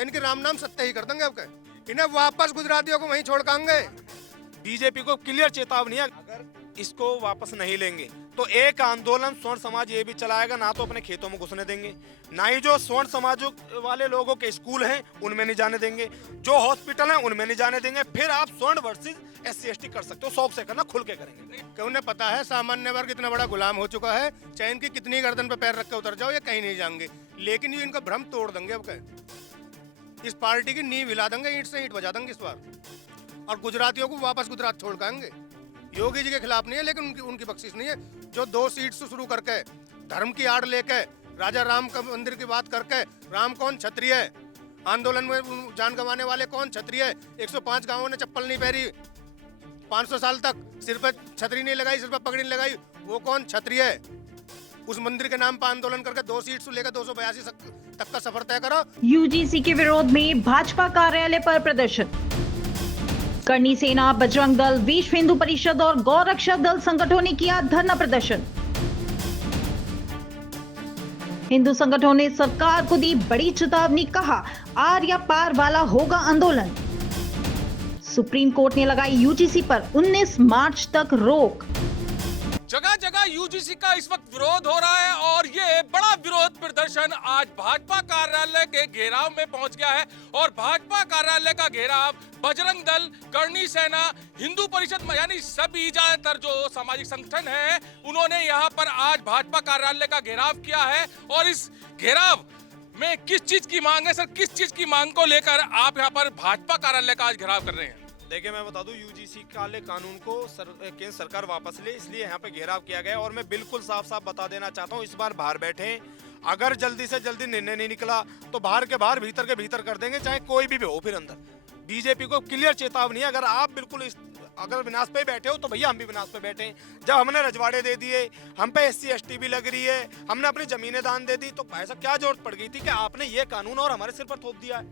तो इनके राम नाम सत्य ही कर देंगे अब के। इन्हें वापस गुजरातियों को वहीं छोड़ कांगे। बीजेपी को क्लियर चेतावनी है, अगर इसको वापस नहीं लेंगे तो एक आंदोलन स्वर्ण समाज ये भी चलाएगा, ना तो अपने खेतों में घुसने देंगे, ना ही जो स्वर्ण समाज वाले लोगों के स्कूल हैं उनमें नहीं जाने देंगे, जो हॉस्पिटल हैं उनमें नहीं जाने देंगे। फिर आप स्वर्ण वर्सेस SC/ST कर सकते हो, शौक से करना, खुल के करेंगे। कि उन्हें पता है सामान्य वर्ग इतना बड़ा गुलाम हो चुका है, चाहे इनकी कितनी गर्दन पे पैर रख के उतर जाओ ये कहीं नहीं जाएंगे, लेकिन ये इनका भ्रम तोड़ देंगे अब के। इस पार्टी की नींव हिला देंगे, ईंट से ईंट बजा देंगे इस बार, और गुजरातियों को वापस गुजरात छोड़ पाएंगे। योगी जी के खिलाफ नहीं है, लेकिन उनकी बख्शिश नहीं है। जो 2 सीट से शुरू करके धर्म की आड़ लेके राजा राम का मंदिर की बात करके, राम कौन क्षत्रिय है, आंदोलन में जान गंवाने वाले कौन क्षत्रिय है, 105 गांवों ने चप्पल नहीं पहनी, 500 साल तक सिर पे छतरी नहीं लगाई, सिर पे पगड़ी नहीं लगाई, वो कौन क्षत्रिय है। उस मंदिर के नाम पर आंदोलन करके 2 सीट से लेकर 282 तक का सफर तय करो। UGC के विरोध में भाजपा कार्यालय पर प्रदर्शन। करनी सेना, बजरंग दल, विश्व हिंदू परिषद और गौ रक्षा दल संगठनों ने किया धरना प्रदर्शन। हिंदू संगठनों ने सरकार को दी बड़ी चेतावनी, कहा आर या पार वाला होगा आंदोलन। सुप्रीम कोर्ट ने लगाई UGC पर 19 मार्च तक रोक। जगह जगह UGC का इस वक्त विरोध हो रहा है और ये बड़ा विरोध प्रदर्शन आज भाजपा कार्यालय के घेराव में पहुंच गया है। और भाजपा कार्यालय का घेराव बजरंग दल, करनी सेना, हिंदू परिषद यानी सभी ज्यादातर जो सामाजिक संगठन है उन्होंने यहाँ पर आज भाजपा कार्यालय का घेराव किया है। और इस घेराव में किस चीज की मांग है सर, किस चीज की मांग को लेकर आप यहाँ पर भाजपा कार्यालय का आज घेराव कर रहे हैं? देखिए, मैं बता दूं, UGC काले कानून को केंद्र सरकार वापस ले, इसलिए यहाँ पे घेराव किया गया। और मैं बिल्कुल साफ साफ बता देना चाहता हूँ, इस बार बाहर बैठे, अगर जल्दी से जल्दी निर्णय नहीं निकला तो बाहर के बाहर, भीतर के भीतर कर देंगे, चाहे कोई भी हो। फिर अंदर बीजेपी को क्लियर चेतावनी है, अगर आप बिल्कुल अगर विनाश पे बैठे हो तो भैया हम भी विनाश पे बैठे हैं। जब हमने रजवाड़े दे दिए, हम पे SC/ST भी लग रही है, हमने अपनी जमीनें दान दे दी, तो ऐसा क्या जरूरत पड़ गई थी कि आपने ये कानून और हमारे सिर पर थोप दिया है?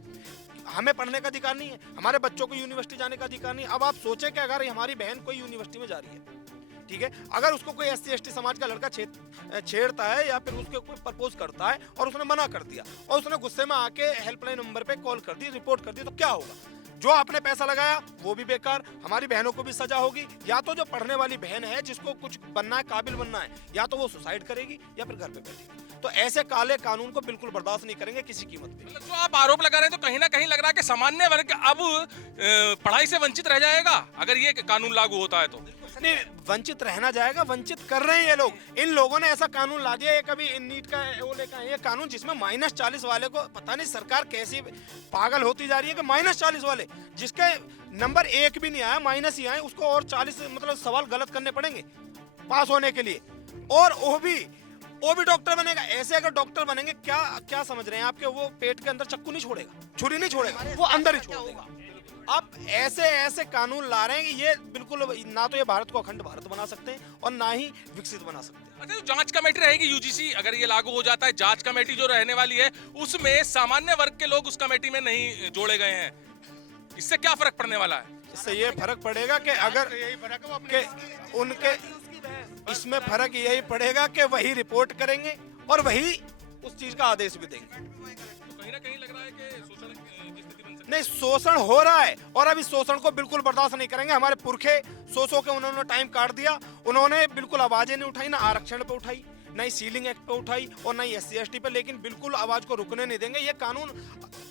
हमें पढ़ने का अधिकार नहीं है, हमारे बच्चों को यूनिवर्सिटी जाने का अधिकार नहीं है। अब आप सोचें कि अगर हमारी बहन कोई यूनिवर्सिटी में जा रही है, ठीक है, अगर उसको कोई SC/ST समाज का लड़का छेड़ता है या फिर उसके कोई प्रपोज करता है और उसने मना कर दिया और उसने गुस्से में आके हेल्पलाइन नंबर पे कॉल कर दी, रिपोर्ट कर दी, तो क्या होगा? जो आपने पैसा लगाया वो भी बेकार, हमारी बहनों को भी सजा होगी। या तो जो पढ़ने वाली बहन है जिसको कुछ बनना है, काबिल बनना है, या तो वो सुसाइड करेगी या फिर घर पे बैठेगी। तो ऐसे काले कानून को बिल्कुल बर्दाश्त नहीं करेंगे किसी कीमत पे। मतलब जो आप आरोप लगा रहे हैं तो कहीं ना कहीं लग रहा है कि सामान्य वर्ग अब पढ़ाई से वंचित रह जाएगा अगर ये कानून लागू होता है तो। नहीं, वंचित रहना जाएगा, वंचित कर रहे हैं ये लोग। इन लोगों ने ऐसा कानून ला दिया, ये कभी नीट का वो लेकर ये कानून जिसमें -40 वाले को, पता नहीं सरकार कैसी पागल होती जा रही है कि -40 वाले जिसके नंबर 1 भी नहीं आया, माइनस ही आए, उसको और 40 मतलब सवाल गलत करने पड़ेंगे पास होने के लिए। और वो भी डॉक्टर बनेगा। ऐसे अगर डॉक्टर बनेंगे, क्या समझ रहे हैं आपके, वो पेट के अंदर चक्कू नहीं छोड़ेगा, छुरी नहीं छोड़ेगा, वो अंदर ही छोड़ देगा। आप ऐसे कानून ला रहे हैं कि ये बिल्कुल ना तो ये भारत को अखंड भारत बना सकते हैं और ना ही विकसित बना सकते हैं। अच्छा, जो जांच कमेटी रहेगी UGC, अगर ये लागू हो जाता है, जांच कमेटी जो रहने वाली है उसमें सामान्य वर्ग के लोग उस कमेटी में नहीं जोड़े गए हैं, इससे क्या फर्क पड़ने वाला है? इससे ये फर्क पड़ेगा कि अगर उनके इसमें फर्क यही पड़ेगा कि वही रिपोर्ट करेंगे और वही उस चीज का आदेश भी देंगे। तो कहीं ना कहीं लग रहा है कि शोषण की स्थिति बन सकती है। नहीं, शोषण हो रहा है और अब इस शोषण को बिल्कुल बर्दाश्त नहीं करेंगे। हमारे पुरखे सौ के उन्होंने टाइम काट दिया, उन्होंने बिल्कुल आवाजें नहीं उठाई, ना आरक्षण पे उठाई, ना ही सीलिंग एक्ट पे उठाई और ना ही SC/ST पे, लेकिन बिल्कुल आवाज को रुकने नहीं देंगे। ये कानून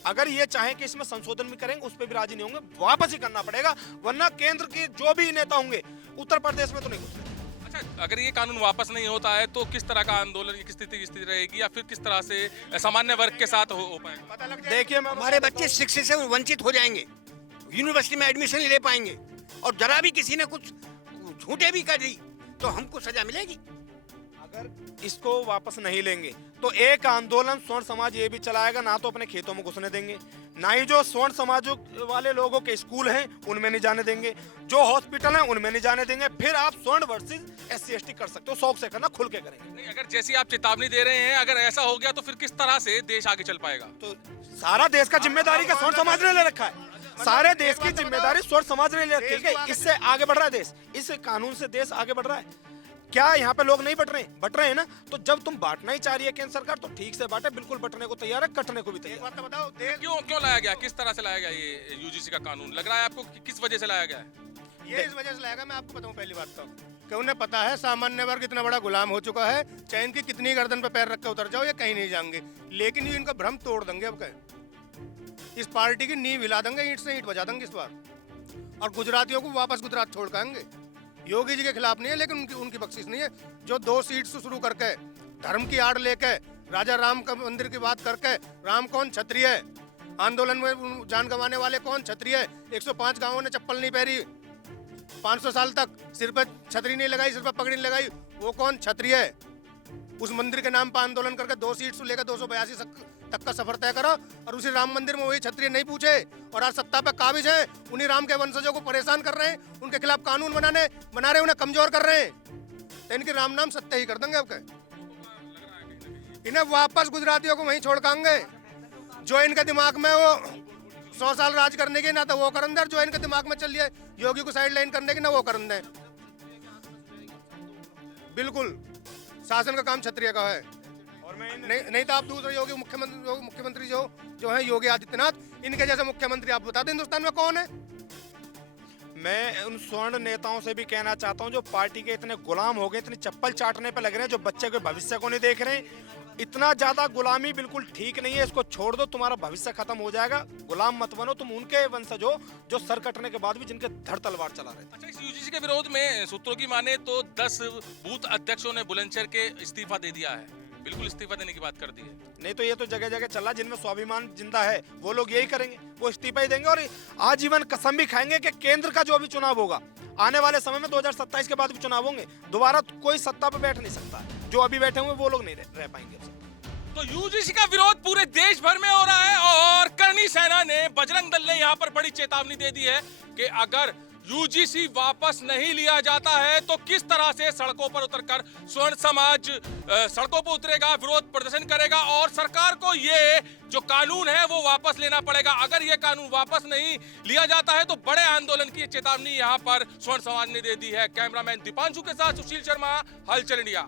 अगर ये चाहे कि इसमें संशोधन भी करेंगे, उस पर भी राजी नहीं होंगे, वापस ही करना पड़ेगा, वरना केंद्र के जो भी नेता होंगे उत्तर प्रदेश में तो नहीं घुसते। अच्छा, अगर ये कानून वापस नहीं होता है तो किस तरह का आंदोलन की स्थिति रहेगी या फिर किस तरह से सामान्य वर्ग के साथ हो पाएगा? देखिए, हमारे बच्चे शिक्षा से वंचित हो जाएंगे, यूनिवर्सिटी में एडमिशन ले पाएंगे, और जरा भी किसी ने कुछ झूठे भी कर दी तो हमको सजा मिलेगी। अगर इसको वापस नहीं लेंगे तो एक आंदोलन स्वर्ण समाज ये भी चलाएगा, ना तो अपने खेतों में घुसने देंगे, ना ही जो स्वर्ण समाज वाले लोगों के स्कूल हैं उनमें नहीं जाने देंगे, जो हॉस्पिटल हैं उनमें नहीं जाने देंगे। फिर आप स्वर्ण वर्सेस SC/ST कर सकते हो, शौक से करना, खुल के करेंगे। नहीं, अगर जैसी आप चेतावनी दे रहे हैं, अगर ऐसा हो गया तो फिर किस तरह से देश आगे चल पाएगा? तो सारा देश का जिम्मेदारी का स्वर्ण समाज ने ले रखा है, सारे देश की जिम्मेदारी स्वर्ण समाज ने ले रखी है। इससे आगे बढ़ रहा है देश, इस कानून से देश आगे बढ़ रहा है। क्या यहाँ पे लोग नहीं बट रहे हैं ना? तो जब तुम बांटना ही चाह रही है केंद्र सरकार तो ठीक से बांटे, बिल्कुल बटने को तैयार है, कटने को भी एक तैयार बात तो बताओ, देश क्यों क्यों लाया गया, किस तरह से लाया गया ये यूजीसी का कानून? लग रहा है आपको कि किस वजह से लाया गया है? ये इस वजह से लाएगा, मैं आपको बताऊं पहली बात तो कि उन्हें पता है सामान्य वर्ग इतना बड़ा गुलाम हो चुका है, चाहे इनकी कितनी गर्दन पे पैर रख के उतर जाओ ये कहीं नहीं जाएंगे, लेकिन ये इनका भ्रम तोड़ देंगे। अब कहे इस पार्टी की नींव हिला देंगे, ईंट से ईंट बजा देंगे इस बार, और गुजरातियों को वापस गुजरात छोड़ पाएंगे। योगी जी के खिलाफ नहीं है, लेकिन उनकी बख्शिश नहीं है। जो 2 सीट से शुरू करके धर्म की आड़ लेके राजा राम का मंदिर की बात करके, राम कौन क्षत्रिय है, आंदोलन में जान गंवाने वाले कौन क्षत्रिय है, 105 गांवों ने चप्पल नहीं पहनी, 500 साल तक सिर पर छतरी नहीं लगाई, सिर पर पगड़ी नहीं लगाई, वो कौन क्षत्रिय है? उस मंदिर के नाम पर आंदोलन करके 2 सीट से लेकर 282 तक का सफर तय करा, और उसी राम मंदिर में वही क्षत्रिय नहीं पूछे, और आज सत्ता पे काबिज है, उन्हीं राम के वंशजों को परेशान कर रहे हैं, उनके खिलाफ कानून बना रहे, उन्हें कमजोर कर रहे हैं। तो इनके राम नाम सत्य ही कर देंगे। अब इन्हें वापस गुजरातियों को वहीं छोड़ खाएंगे। जो इनके दिमाग में वो 100 साल राज करने की, ना तो वो करन दे, जो इनके दिमाग में चल रही है योगी को साइड लाइन करने की, ना वो करन दे। बिल्कुल शासन का काम क्षत्रिय का है, और मैं नहीं तो आप दूसरे योगी मुख्यमंत्री जो है योगी आदित्यनाथ, इनके जैसे मुख्यमंत्री आप बता दें हिंदुस्तान में कौन है? मैं उन स्वर्ण नेताओं से भी कहना चाहता हूं जो पार्टी के इतने गुलाम हो गए, इतनी चप्पल चाटने पे लग रहे हैं, जो बच्चे के भविष्य को नहीं देख रहे हैं। इतना ज्यादा गुलामी बिल्कुल ठीक नहीं है, इसको छोड़ दो, तुम्हारा भविष्य खत्म हो जाएगा। गुलाम मत बनो, तुम उनके वंशज हो जो सर कटने के बाद भी जिनके धड़ तलवार चला रहे थे। अच्छा, इस यूजीसी के विरोध में सूत्रों की माने तो 10 बूथ अध्यक्षों ने बुलंदशहर के इस्तीफा दे दिया है, बिल्कुल इस्तीफा देने की बात कर दी है। नहीं तो ये तो जगह जगह चल रहा, जिनमें स्वाभिमान जिंदा है वो लोग यही करेंगे, वो इस्तीफा ही देंगे और आजीवन कसम भी खाएंगे कि केंद्र का जो अभी चुनाव होगा आने वाले समय में 2027 के बाद भी चुनाव होंगे, दोबारा कोई सत्ता पे बैठ नहीं सकता। जो अभी बैठे हुए वो लोग नहीं रह पाएंगे। तो यूजीसी का विरोध पूरे देश भर में हो रहा है, और करणी सेना ने, बजरंग दल ने यहाँ पर बड़ी चेतावनी दे दी है कि अगर यूजीसी वापस नहीं लिया जाता है तो किस तरह से सड़कों पर उतरकर स्वर्ण समाज सड़कों पर उतरेगा, विरोध प्रदर्शन करेगा, और सरकार को ये जो कानून है वो वापस लेना पड़ेगा। अगर ये कानून वापस नहीं लिया जाता है तो बड़े आंदोलन की चेतावनी यहाँ पर स्वर्ण समाज ने दे दी है। कैमरामैन दीपांशु के साथ सुशील शर्मा, हलचल इंडिया।